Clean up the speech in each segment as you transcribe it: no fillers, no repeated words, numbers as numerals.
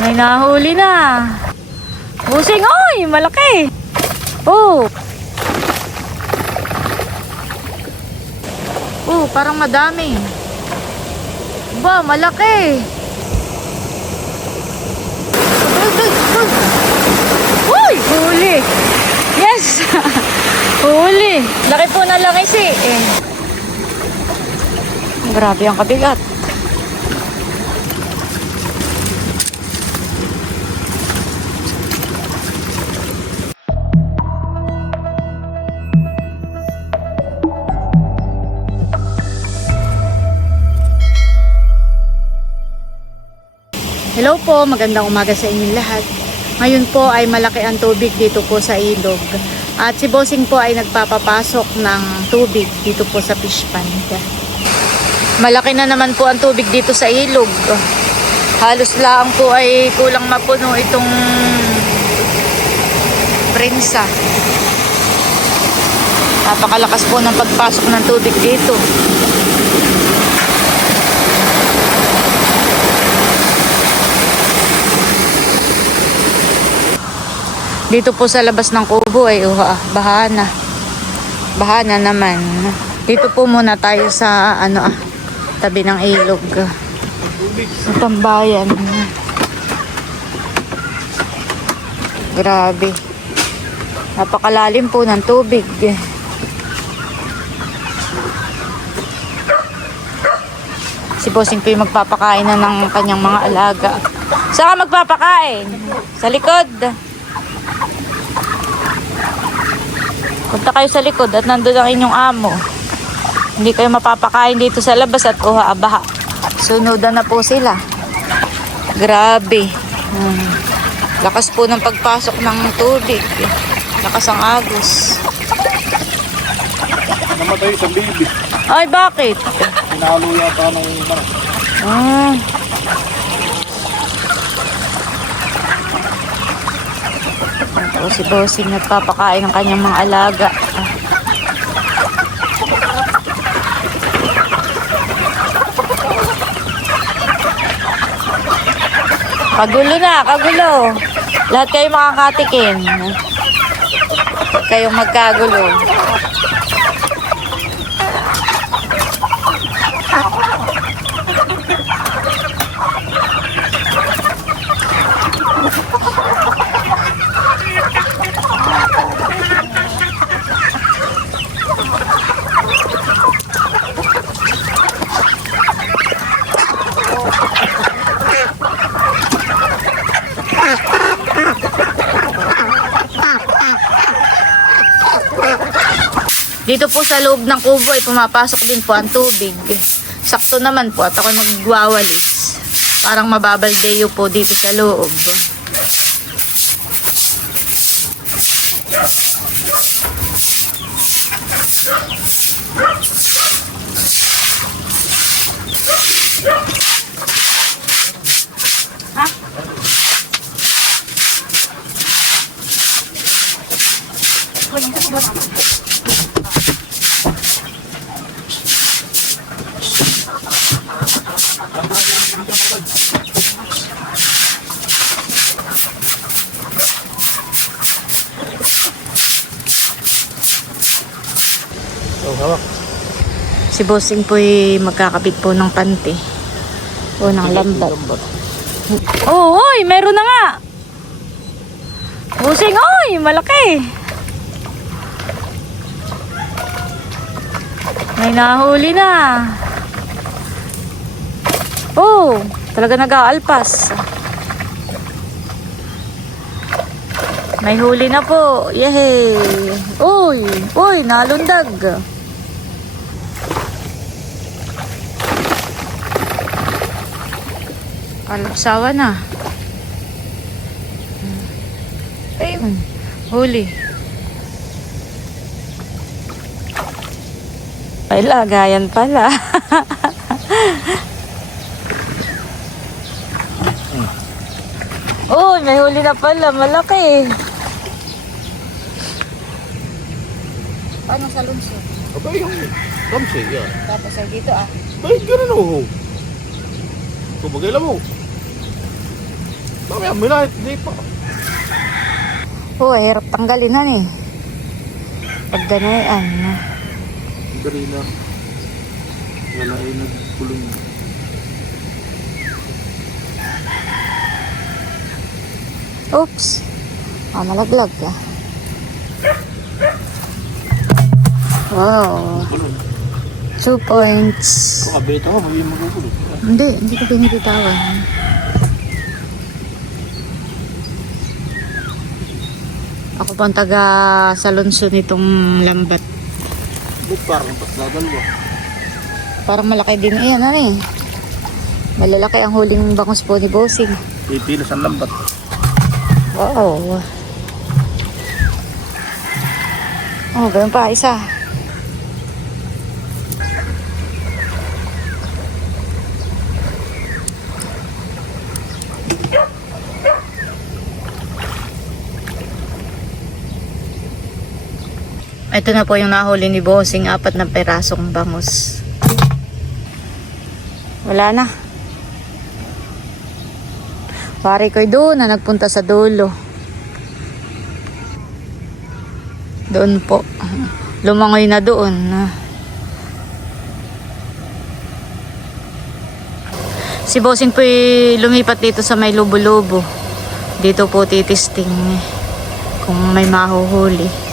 May nahuli na. Busing, oy! Malaki! Oh! Oh, parang madami. Ba, malaki! Uy! Huli! Yes! Huli! Laki po na lang isi eh. Grabe ang kabigat. Hello po, magandang umaga sa inyong lahat. Ngayon po ay malaki ang tubig dito po sa ilog. At si Bossing po ay nagpapapasok ng tubig dito po sa fish pond. Malaki na naman po ang tubig dito sa ilog. Halos lang po ay kulang mapuno itong prensa. Napakalakas po ng pagpasok ng tubig dito. Dito po sa labas ng kubo ay bahana. Bahana naman. Dito po muna tayo sa tabi ng ilog. Sa tambayan. Grabe. Napakalalim po ng tubig. Si Bossing po yung magpapakain na ng kanyang mga alaga. Saan ka magpapakain? Sa likod. Punta kayo sa likod at nandun ang inyong amo. Hindi kayo mapapakain dito sa labas at abaha. Sunodan na po sila. Grabe. Lakas po ng pagpasok ng tubig. Lakas ang agos. Namatay sa baby. Ay, bakit? Pinalo yata ng mga. O si Bossing nagpapakain ng kanyang mga alaga. Kagulo na, kagulo. Lahat kayo makakatikin. Huwag kayong magkagulo. Dito po sa loob ng kubo ay pumapasok din po ang tubig. Sakto naman po at ako magwawalis. Parang mababaldeo po dito sa loob. Si Bossing po ay magkakabit po ng panty o ng lambat. Oh, oy, meron na nga. Bossing, oy, malaki. May nahuli na. Oh, talaga nag-aalpas. May huli na po. Yehey. Uy, uy, nalundag. Alaksawa na. Ayun, huli. Ay, lagayan pala. Oh, may huli na pala. Malaki. Paano sa lunso? Aba yung kamsi, yan. Tapos ay dito ah. Bakit gano'n ako? Kumagay lang mo. Mamaya, milahit. Hindi pa. Oh, hirap tanggalin na eh. Pag ganayan. Dali na. Wala ay nagkulong. Oops. Malaglag ah. Wow. 2 points. Kung kabit ako, magiging magkukulong. Hindi ko pinipitawan. Ako pang taga Salonso nitong lambat. Ba't parang patladalwa? Parang malaki din. Ayan, ano eh. Malalaki ang huling bangus po ni Bossing. Pipilas ang lambat. Wow. Oh, ganun pa, isa. Ito na po yung nahuli ni Bossing, 4 na perasong bangus. Wala na. Pare ko'y doon na nagpunta sa dulo. Doon po. Lumangoy na doon. Si Bossing po'y lumipat dito sa may lubo-lubo. Dito po titisting kung may mahuhuli.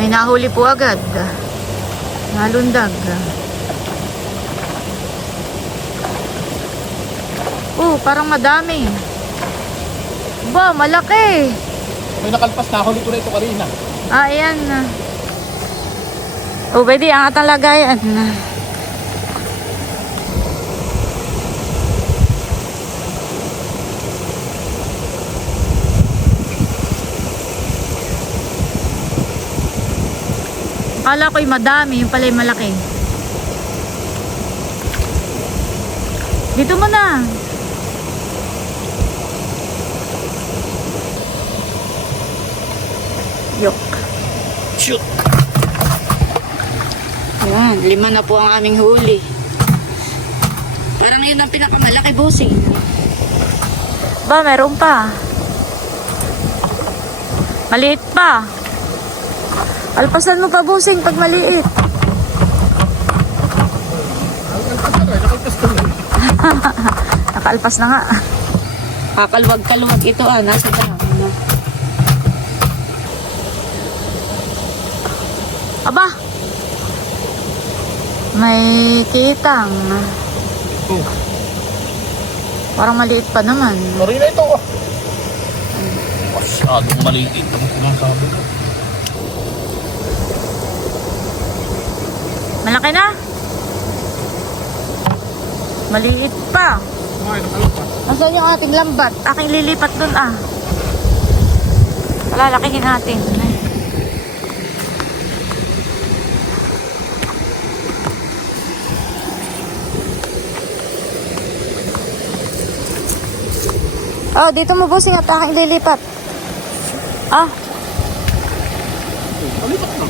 May nahuli po agad. Nalundag. Parang madami. Ba, malaki. May nakalpas na. Huli ko na ito kanina. Ayan. Pwede angat ang lagayan. Akala ko'y madami, yung pala'y malaki. Dito mo na. Yok. Shoot! Ayan, 5 na po ang aming huli. Parang yun ang pinakamalaki, Bossing. Ba, meron pa. Maliit pa. Alpasan mo pa, Bossing, pag maliit. Nakaalpas na nga. Kakalwag-kalwag ito nasa dami na. Aba! May kitang. Oh. Parang maliit pa naman. Marina ito. Masyadong maliit. Ano sinasabi ko? Malaki na? Maliit pa. Nasaan yung ating lambat? Aking lilipat dun Palalakihin natin. Oh, dito mo, Bossing, at aking lilipat. Malipat na.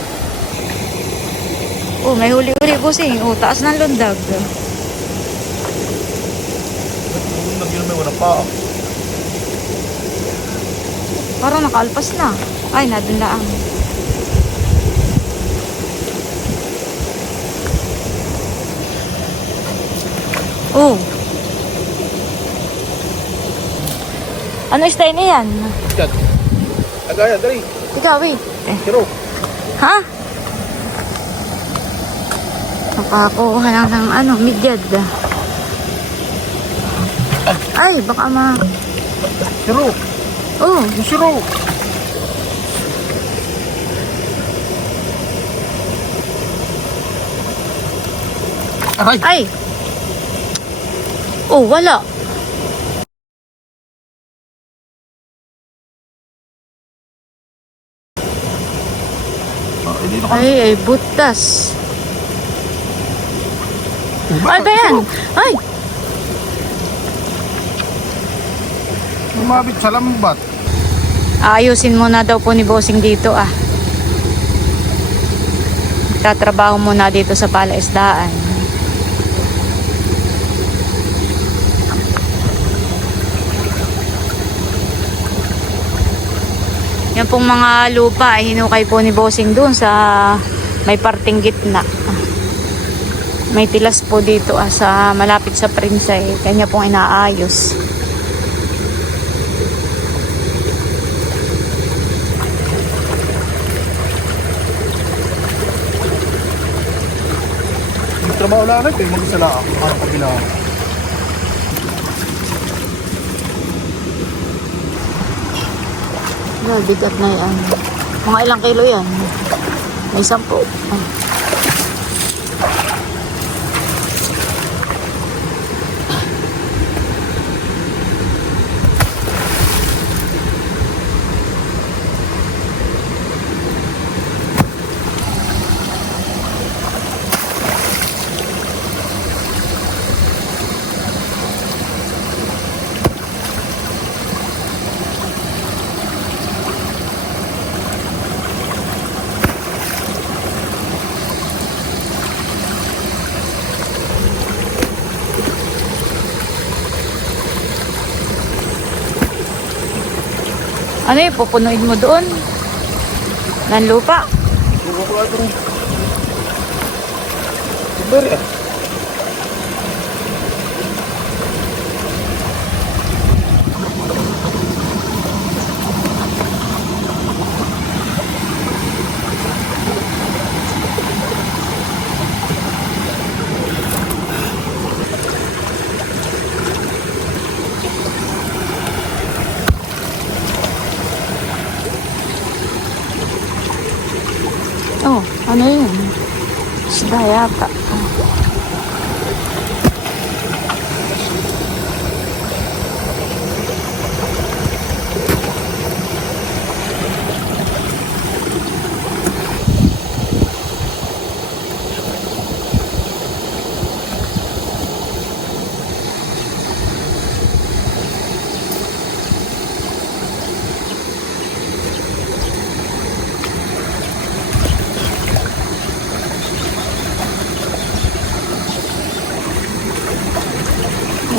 May huli-huli, Bossing. Taas ng lundag. Lundag yun may walang pa. Parang nakaalpas na. Ay, nadunlaan. Ano style niyan? Yan. Agaya, dali. Ikaw, wait. Kiro. Ha? Nakakuha lang ng midyad. Ay, baka Kiro. Yung siro. Aray. Ay! Wala. Hindi na Ay, butas. Ay, ba yan? Ay! Umabit sa lambat. Ayusin mo na daw po ni Bossing dito tatrabaho muna dito sa palaisdaan. Yan pong mga lupa ay hinukay po ni Bossing dun sa may parting gitna. May tilas po dito sa malapit sa Prinsay. Kanya pong inaayos. Yung trabaho lang natin, mag-isa lang ako. Ano kabila ako. Bigat na yan. Mga ilang kilo yan? May 10. Ano yung pupunuin mo doon? Ng lupa? Buko ko ito rin. Kuberi ah. Oh, ano yun? Isda yata.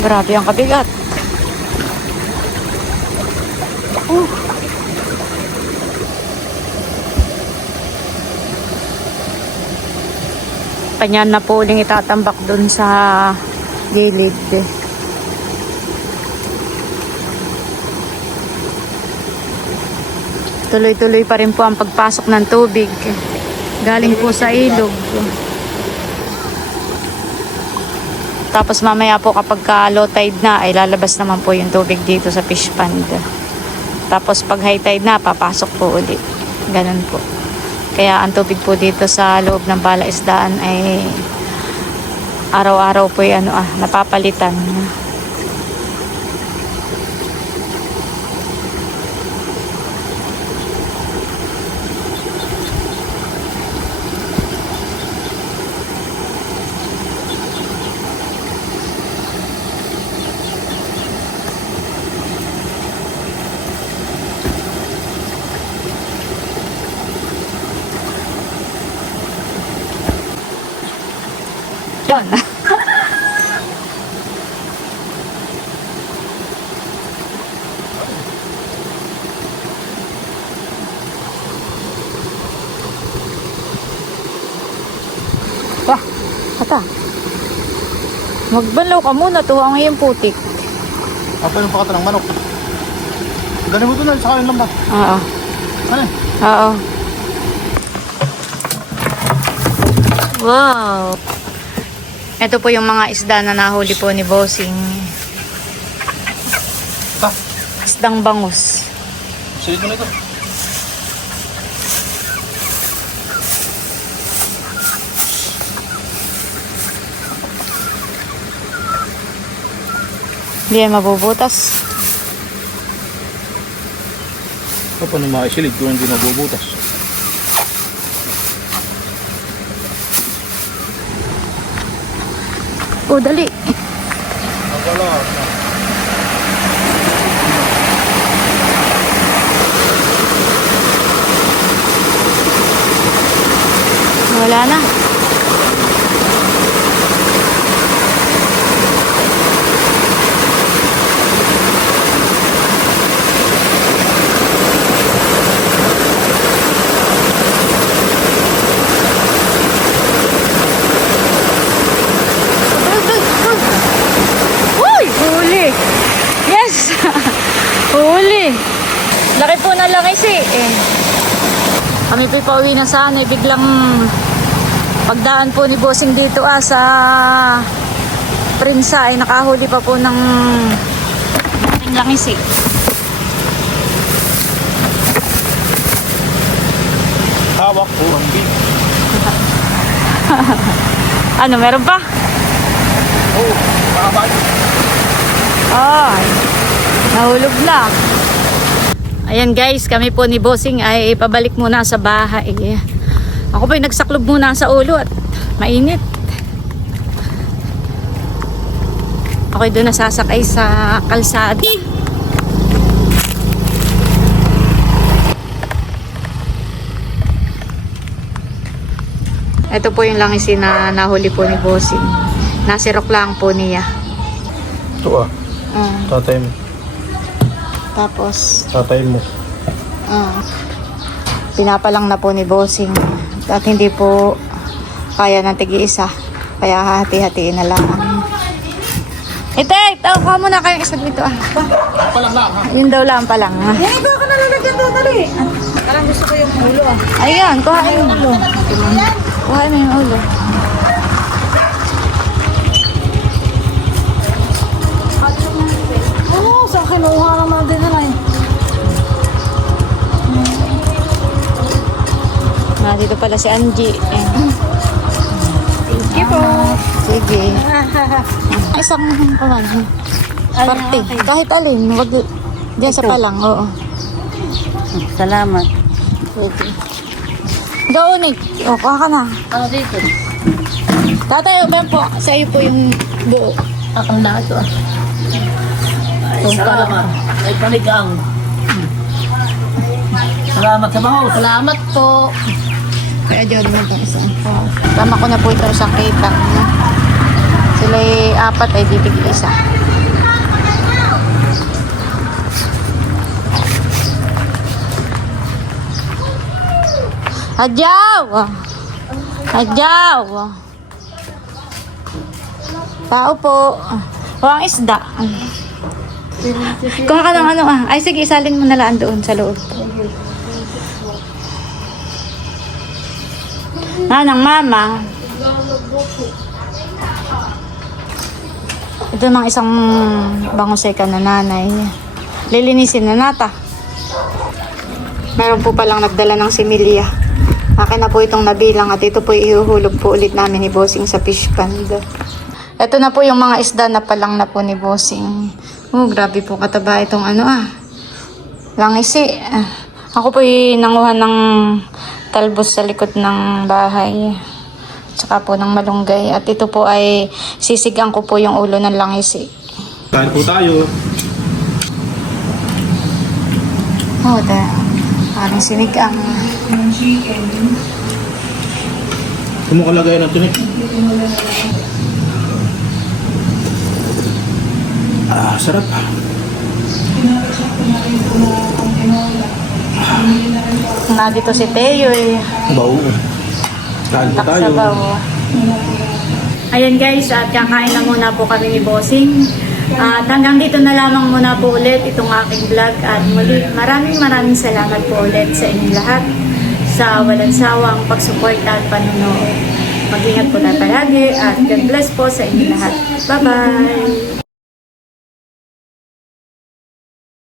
Grabe ang kabigat. Panyan na po uling itatambak dun sa gilid. Tuloy-tuloy pa rin po ang pagpasok ng tubig. Galing po sa ilog. Tapos mamaya po kapag low tide na ay lalabas naman po yung tubig dito sa fish pond. Tapos pag high tide na papasok po ulit. Ganun po. Kaya ang tubig po dito sa loob ng palaisdaan ay araw-araw po yung napapalitan. Yun. Ata. Magbanlaw ka muna, tuwa ngayon putik. Apa yung pakata ng manok? Galing mo ito na, sa kanin lang ba? Oo. Kanin? Oo. Wow. Ito po yung mga isda na nahuli po ni Bossing. Ta? Isdang bangus. Silid mo na ito. Hindi yan mabubutas. Paano maisilid kung hindi mabubutas? O, dali. Wala. Wala na. Uy! Huli! Yes! Huli! Laki po na lang isi eh. Kami po'y pauwi na sana eh. Biglang pagdaan po ni Bossing dito sa Prinsa ay nakahuli pa po ng malaking langis eh. Hawak po ang big. Ano, meron pa? Oo, makabay. Ay, nahulog na. Ayan guys, kami po ni Bossing ay pabalik muna sa bahay. Ako po'y nagsaklob muna sa ulo at mainit. Ako'y doon nasasakay sa kalsada. Ito po yung langis na nahuli po ni Bossing. Nasirok lang po niya. Ito tatay mo. Tapos, Tatay mo. pinapalang na po ni Bossing. At hindi po kaya ng tigi-isa. Kaya hati-hatiin na lang. Ito, kuha mo na kayong isa dito. Palang lang ha. Yun daw lang palang. Eh, baka nalalagyan daw tali. Parang gusto ko yung ulo ah. Ayan, kuhain mo ulo. Kuhain mo yung ulo. Oo, sa akin, uha naman din na lang. Dito pala si Angie. Thank you po. Sige. Isang paman. Parte. Kahit alin. Wag diyan sa palang. Oo. Salamat. Pwede. Gaunig. O, kuha ka na. Ano dito? Tatay, ba po? Sa iyo po yung buo. Akong na ito ah. Ay, salamat. Ay, panigang. Salamat sa baho. Salamat po. Kaya dyan naman itong isa. Tama ko na po ito sa kitang. Sila ay apat ay titig isa. Adyaw! Adyaw! Tao po. O ang isda. Kuha ka ng ano ah. Ay sige, isalin mo na lang doon sa loob. Nanang mama. Ito mga isang banguseka na nanay. Lilinisin na nata. Meron po palang nagdala ng similya. Akin na po itong nabilang at ito po ihuhulog po ulit namin ni Bossing sa fish pond. Ito na po yung mga isda na palang na po ni Bossing. Oh, grabe po kataba itong ano ah. Langisi. Ako po nanguha ng talbos sa likod ng bahay. Tsaka po ng malunggay. At ito po ay sisigang ko po yung ulo ng langisi. Kain po tayo. Oh, parang sinigang. Kumukalagay ng tinik. Sarap. Dito si Teo eh. Bawo. Kain po tayo. Taksabaw. Ayan guys, at kakain na muna po kami ni Bossing. At hanggang dito na lamang muna po ulit itong aking vlog. At muli, maraming salamat po ulit sa inyong lahat sa walang sawang pagsuporta at panonood. Mag-ingat po na palagi at God bless po sa inyong lahat. Bye-bye!